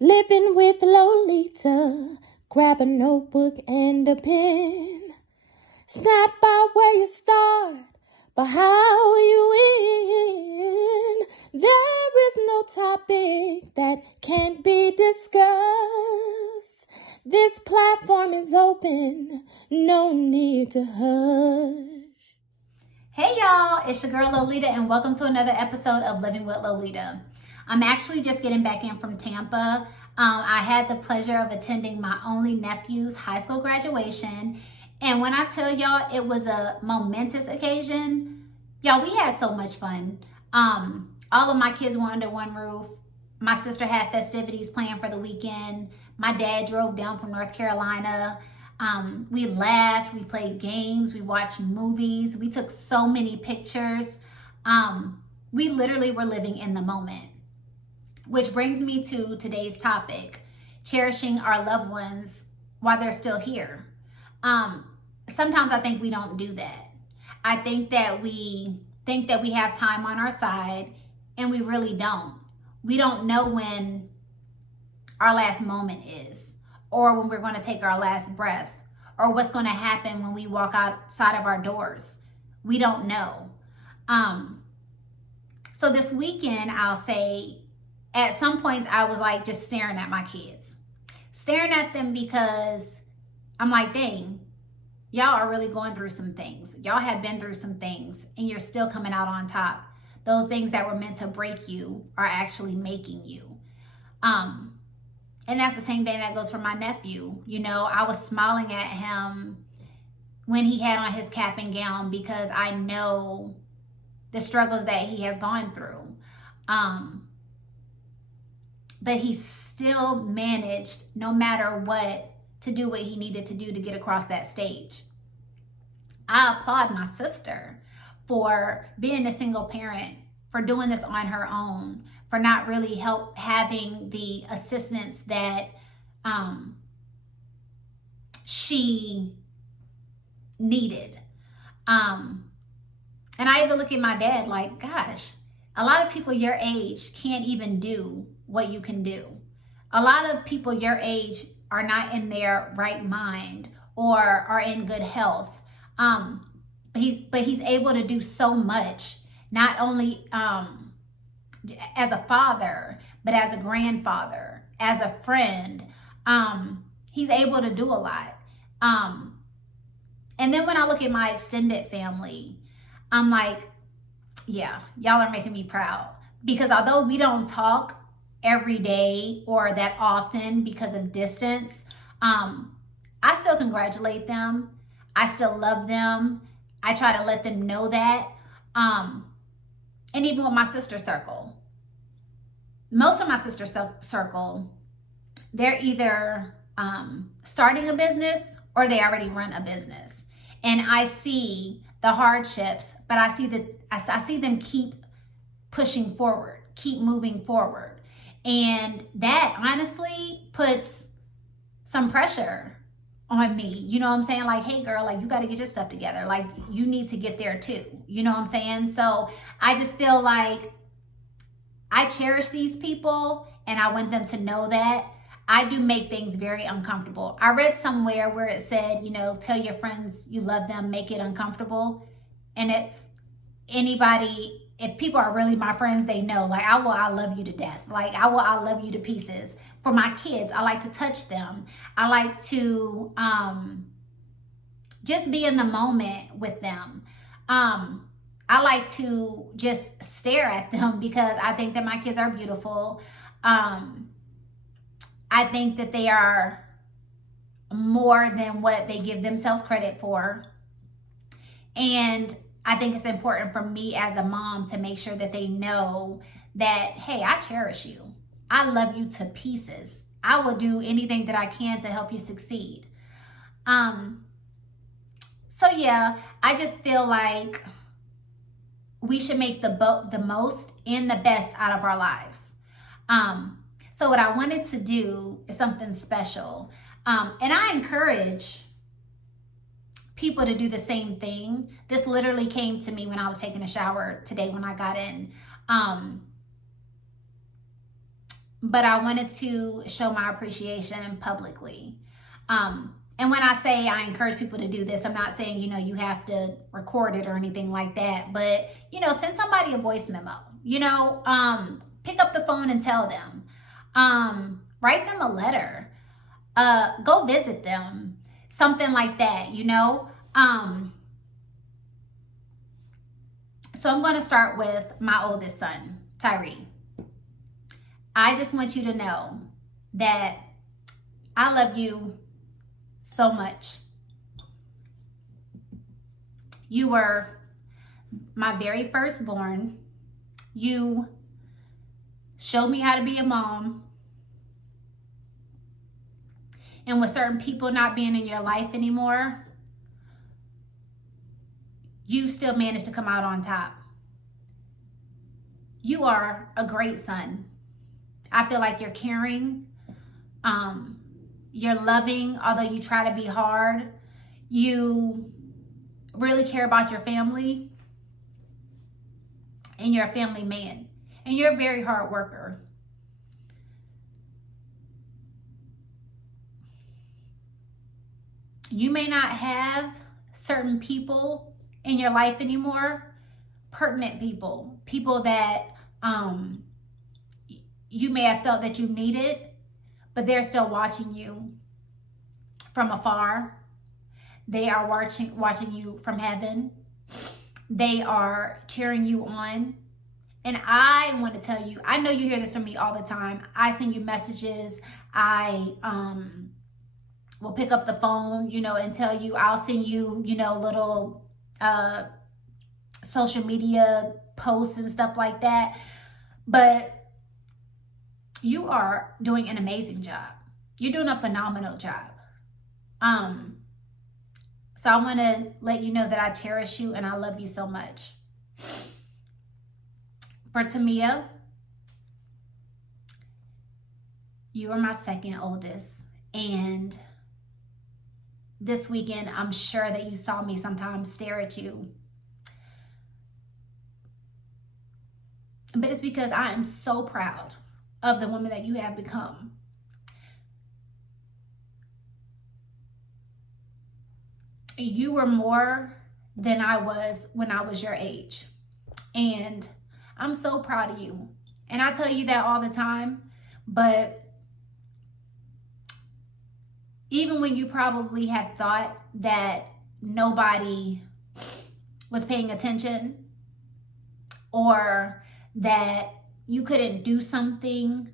Living with Lolita, grab a notebook and a pen. It's not about where you start, but how you win. There is no topic that can't be discussed. This platform is open, no need to hush. Hey y'all, it's your girl Lolita and welcome to another episode of Living with Lolita. I'm actually just getting back in from Tampa. I had the pleasure of attending my only nephew's high school graduation. And when I tell y'all it was a momentous occasion, y'all, we had so much fun. All of my kids were under one roof. My sister had festivities planned for the weekend. My dad drove down from North Carolina. We laughed, we played games, we watched movies, we took so many pictures. We literally were living in the moment. Which brings me to today's topic, cherishing our loved ones while they're still here. Sometimes I think we don't do that. I think that we have time on our side and we really don't. We don't know when our last moment is, or when we're going to take our last breath, or what's going to happen when we walk outside of our doors. We don't know. So this weekend, I'll say, at some points I was like just staring at my kids. Staring at them because I'm like, dang, y'all are really going through some things. Y'all have been through some things and you're still coming out on top. Those things that were meant to break you are actually making you. And that's the same thing that goes for my nephew. You know, I was smiling at him when he had on his cap and gown because I know the struggles that he has gone through. But he still managed, no matter what, to do what he needed to do to get across that stage. I applaud my sister for being a single parent, for doing this on her own, for not really having the assistance that she needed. And I even look at my dad like, gosh, a lot of people your age can't even do what you can do. A lot of people your age are not in their right mind or are in good health. But he's able to do so much, not only as a father, but as a grandfather, as a friend. He's able to do a lot. And then when I look at my extended family, I'm like, yeah, y'all are making me proud. Because although we don't talk every day or that often because of distance, I still congratulate them. I still love them. I try to let them know that. And even with my sister circle, most of my sister circle, they're either starting a business or they already run a business. And I see the hardships, but I see them keep pushing forward, keep moving forward. And that honestly puts some pressure on me. You know what I'm saying? Like, hey girl, like you got to get your stuff together. Like you need to get there too. You know what I'm saying? So I just feel like I cherish these people and I want them to know that I do make things very uncomfortable. I read somewhere where it said, you know, tell your friends you love them, make it uncomfortable. And if people are really my friends, they know, like, I love you to death. Like, I love you to pieces. For my kids, I like to touch them. I like to just be in the moment with them. I like to just stare at them because I think that my kids are beautiful. I think that they are more than what they give themselves credit for. And I think it's important for me as a mom to make sure that they know that, hey, I cherish you. I love you to pieces. I will do anything that I can to help you succeed. So yeah, I just feel like we should make the most and the best out of our lives. So what I wanted to do is something special. And I encourage people to do the same thing. This literally came to me when I was taking a shower today when I got in. but I wanted to show my appreciation publicly. And when I say I encourage people to do this, I'm not saying, you have to record it or anything like that, but, send somebody a voice memo, pick up the phone and tell them, write them a letter, go visit them, something like that, So I'm going to start with my oldest son, Tyree. I just want you to know that I love you so much. You were my very firstborn. You showed me how to be a mom. And with certain people not being in your life anymore, you still managed to come out on top. You are a great son. I feel like you're caring. You're loving, although you try to be hard. You really care about your family. And you're a family man. And you're a very hard worker. You may not have certain people in your life anymore, pertinent people, people that you may have felt that you needed, but they're still watching you from afar. They are watching you from heaven. They are cheering you on. And I want to tell you, I know you hear this from me all the time. I send you messages. I will pick up the phone, and tell you, I'll send you, little social media posts and stuff like that. But you are doing an amazing job. You're doing a phenomenal job. So I want to let you know that I cherish you and I love you so much. For Tamia, you are my second oldest. And this weekend, I'm sure that you saw me sometimes stare at you. But it's because I am so proud of the woman that you have become. You were more than I was when I was your age. And I'm so proud of you. And I tell you that all the time, but even when you probably have thought that nobody was paying attention, or that you couldn't do something,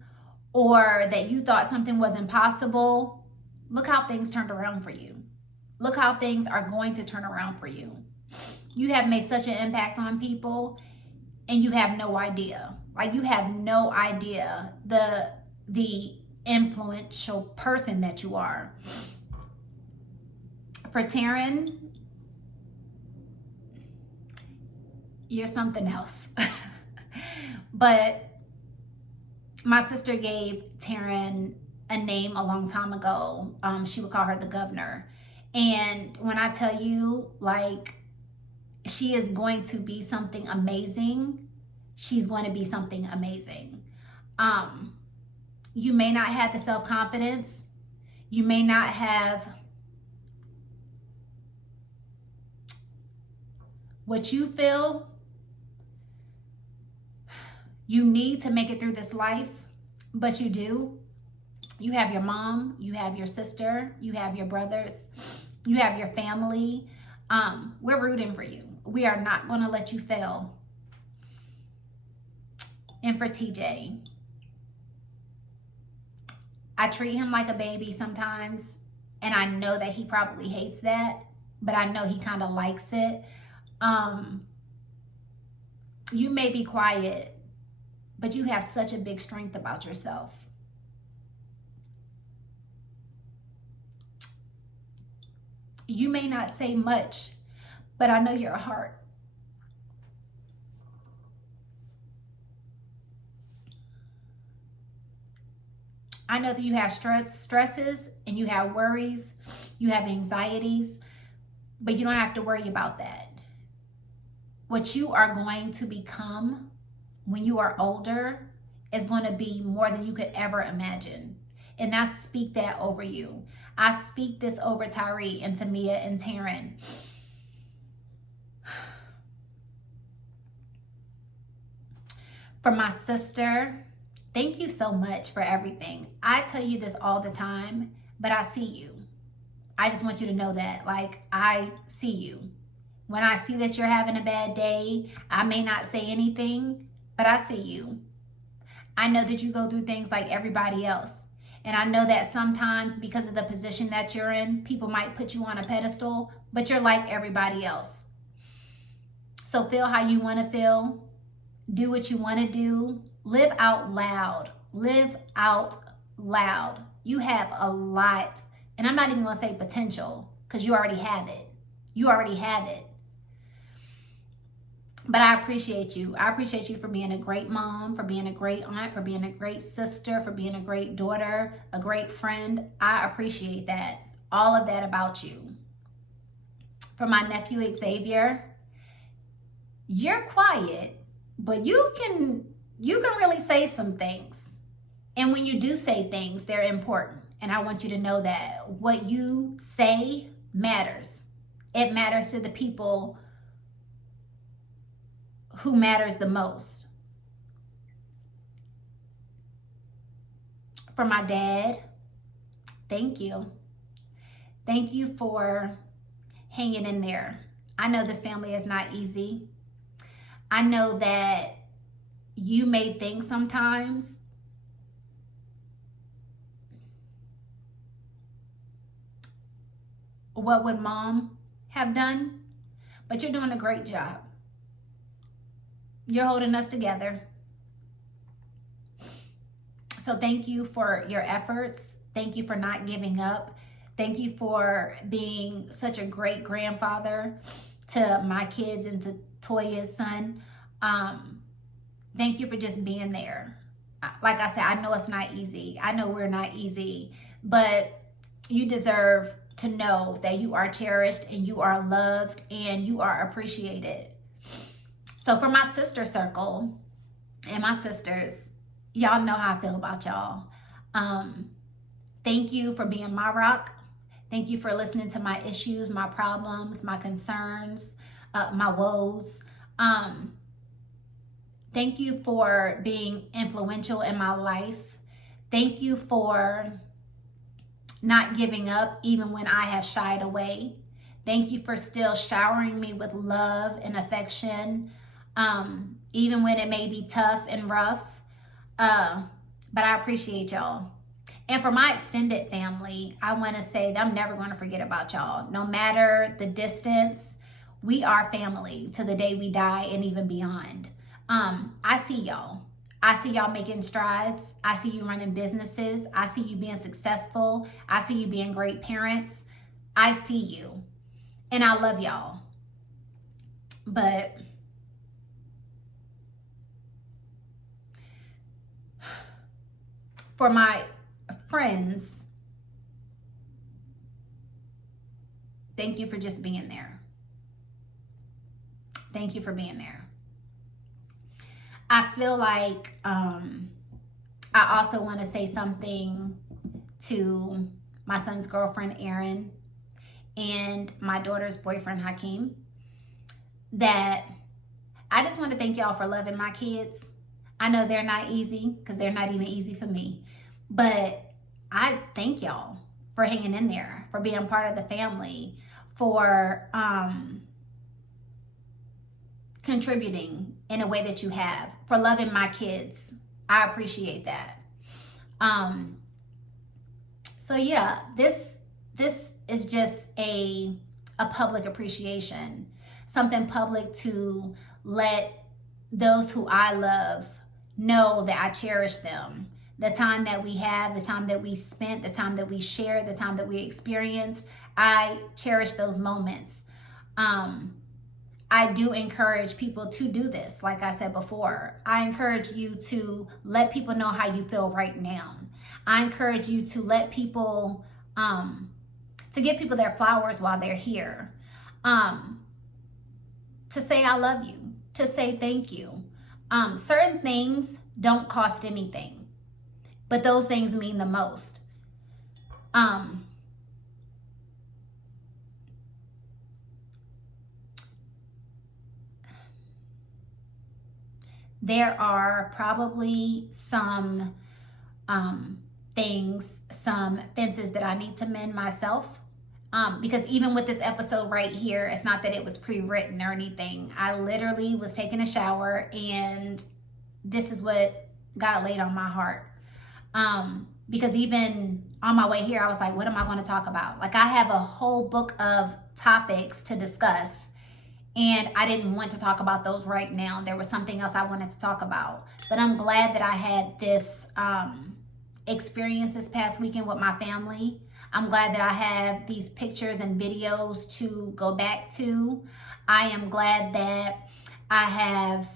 or that you thought something was impossible, look how things turned around for you. Look how things are going to turn around for you. You have made such an impact on people, and you have no idea. Like, you have no idea the influential person that you are. For Taryn, you're something else. But my sister gave Taryn a name a long time ago. She would call her the governor. And when I tell you, like, she is going to be something amazing, she's going to be something amazing. You may not have the self-confidence. You may not have what you feel you need to make it through this life, but you do. You have your mom, you have your sister, you have your brothers, you have your family. We're rooting for you. We are not going to let you fail. And for TJ, I treat him like a baby sometimes, and I know that he probably hates that, but I know he kind of likes it. You may be quiet, but you have such a big strength about yourself. You may not say much, but I know your heart. I know that you have stresses and you have worries, you have anxieties, but you don't have to worry about that. What you are going to become when you are older is going to be more than you could ever imagine. And I speak that over you. I speak this over Tyree and Tamia and Taryn. For my sister, thank you so much for everything. I tell you this all the time, but I see you. I just want you to know that, like, I see you. When I see that you're having a bad day, I may not say anything, but I see you. I know that you go through things like everybody else. And I know that sometimes because of the position that you're in, people might put you on a pedestal, but you're like everybody else. So feel how you want to feel. Do what you want to do. Live out loud. Live out loud. You have a lot. And I'm not even going to say potential, because you already have it. You already have it. But I appreciate you. I appreciate you for being a great mom, for being a great aunt, for being a great sister, for being a great daughter, a great friend. I appreciate that. All of that about you. For my nephew Xavier, you're quiet, but you can really say some things. And when you do say things, they're important. And I want you to know that what you say matters. It matters to the people who matters the most. For my dad, thank you. Thank you for hanging in there. I know this family is not easy. I know that you may think sometimes what would mom have done? But you're doing a great job. You're holding us together. So thank you for your efforts. Thank you for not giving up. Thank you for being such a great grandfather to my kids and to Toya's son. Thank you for just being there. Like I said, I know it's not easy. I know we're not easy, but you deserve to know that you are cherished and you are loved and you are appreciated. So for my sister circle and my sisters, y'all know how I feel about y'all. Thank you for being my rock. Thank you for listening to my issues, my problems, my concerns, my woes. Thank you for being influential in my life. Thank you for not giving up even when I have shied away. Thank you for still showering me with love and affection, even when it may be tough and rough. But I appreciate y'all. And for my extended family, I want to say that I'm never going to forget about y'all. No matter the distance, we are family to the day we die and even beyond. I see y'all. I see y'all making strides. I see you running businesses. I see you being successful. I see you being great parents. I see you. And I love y'all. But for my friends, thank you for just being there. Thank you for being there. I feel like I also want to say something to my son's girlfriend, Erin, and my daughter's boyfriend, Hakeem, that I just want to thank y'all for loving my kids. I know they're not easy because they're not even easy for me, but I thank y'all for hanging in there, for being part of the family, for contributing in a way that you have, for loving my kids. I appreciate that. So yeah, this is just a public appreciation, something public to let those who I love know that I cherish them. The time that we have, the time that we spent, the time that we shared, the time that we experienced, I cherish those moments. I do encourage people to do this. Like I said before, I encourage you to let people know how you feel right now. I encourage you to let people, to give people their flowers while they're here. To say I love you, to say thank you. Certain things don't cost anything, but those things mean the most. There are probably some things, some fences that I need to mend myself. Because even with this episode right here, it's not that it was pre-written or anything. I literally was taking a shower and this is what God laid on my heart. Because even on my way here, I was like, what am I going to talk about? Like, I have a whole book of topics to discuss, and I didn't want to talk about those right now. There was something else I wanted to talk about. But I'm glad that I had this experience this past weekend with my family. I'm glad that I have these pictures and videos to go back to. I am glad that I have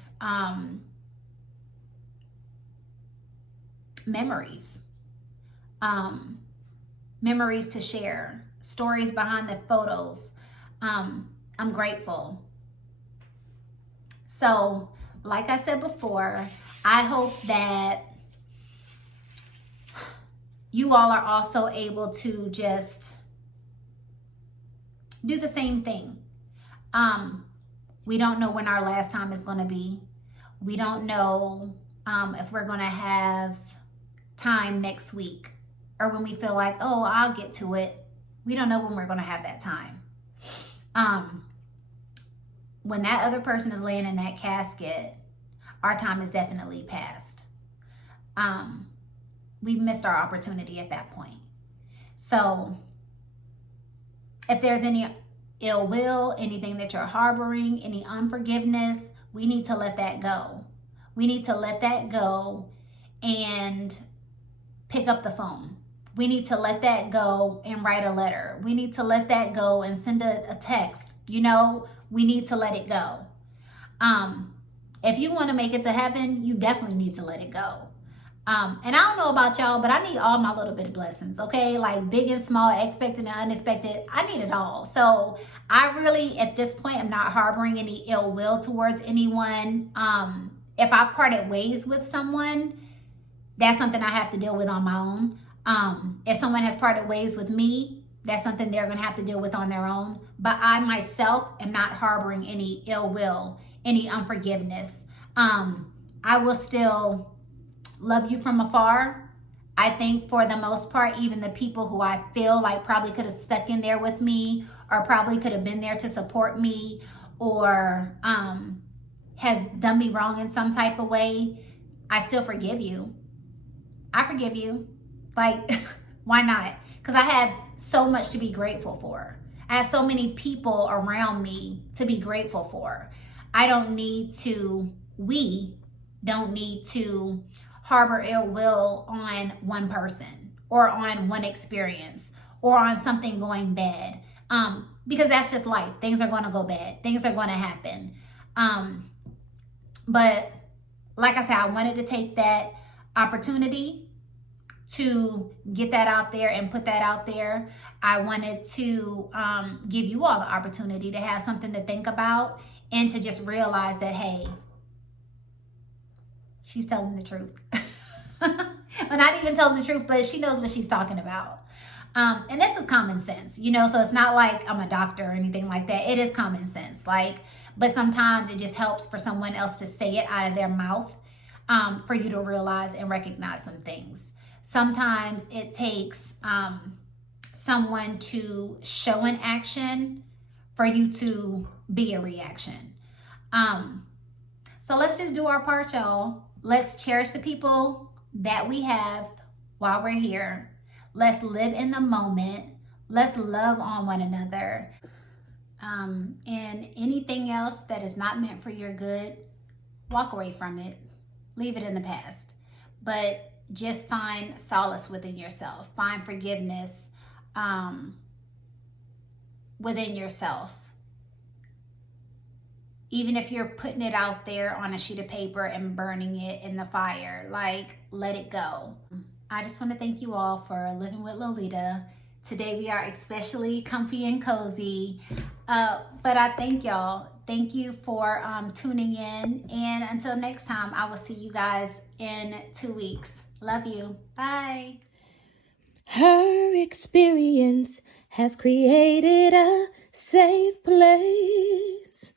memories. Memories to share, stories behind the photos. I'm grateful. So, like I said before, I hope that you all are also able to just do the same thing. We don't know when our last time is going to be. We don't know if we're going to have time next week, or when we feel like, oh, I'll get to it. We don't know when we're going to have that time. When that other person is laying in that casket, our time is definitely past. We've missed our opportunity at that point. So if there's any ill will, anything that you're harboring, any unforgiveness, we need to let that go. We need to let that go and pick up the phone. We need to let that go and write a letter. We need to let that go and send a text. You know, we need to let it go. If you want to make it to heaven, you definitely need to let it go. And I don't know about y'all, but I need all my little bit of blessings, okay? Like big and small, expected and unexpected. I need it all. So I really, at this point, am not harboring any ill will towards anyone. If I parted ways with someone, that's something I have to deal with on my own. If someone has parted ways with me, that's something they're going to have to deal with on their own. But I myself am not harboring any ill will, any unforgiveness. I will still love you from afar. I think for the most part, even the people who I feel like probably could have stuck in there with me, or probably could have been there to support me, or has done me wrong in some type of way, I still forgive you. I forgive you. Like, why not? Because I have so much to be grateful for. I have so many people around me to be grateful for. We don't need to harbor ill will on one person, or on one experience, or on something going bad. Because that's just life. Things are going to go bad. Things are going to happen. But like I said, I wanted to take that opportunity to get that out there and put that out there. I wanted to give you all the opportunity to have something to think about, and to just realize that, hey, she's telling the truth. Well, not even telling the truth, but she knows what she's talking about. And this is common sense, you know, so it's not like I'm a doctor or anything like that. It is common sense. But sometimes it just helps for someone else to say it out of their mouth, for you to realize and recognize some things. Sometimes it takes someone to show an action for you to be a reaction. So let's just do our part, y'all. Let's cherish the people that we have while we're here. Let's live in the moment. Let's love on one another. And anything else that is not meant for your good, walk away from it. Leave it in the past. But just find solace within yourself. Find forgiveness within yourself. Even if you're putting it out there on a sheet of paper and burning it in the fire, let it go. I just want to thank you all for living with Lolita. Today we are especially comfy and cozy, but I thank y'all. Thank you for tuning in. And until next time, I will see you guys in 2 weeks. Love you. Bye. Her experience has created a safe place.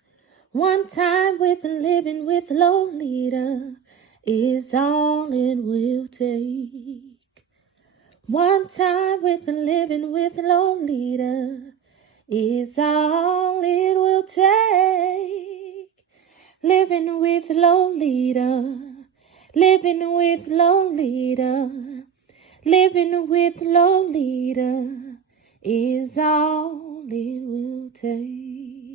One time with living with Lolita is all it will take. One time with living with Lolita is all it will take. Living with Lolita, living with Lolita, living with Lolita is all it will take.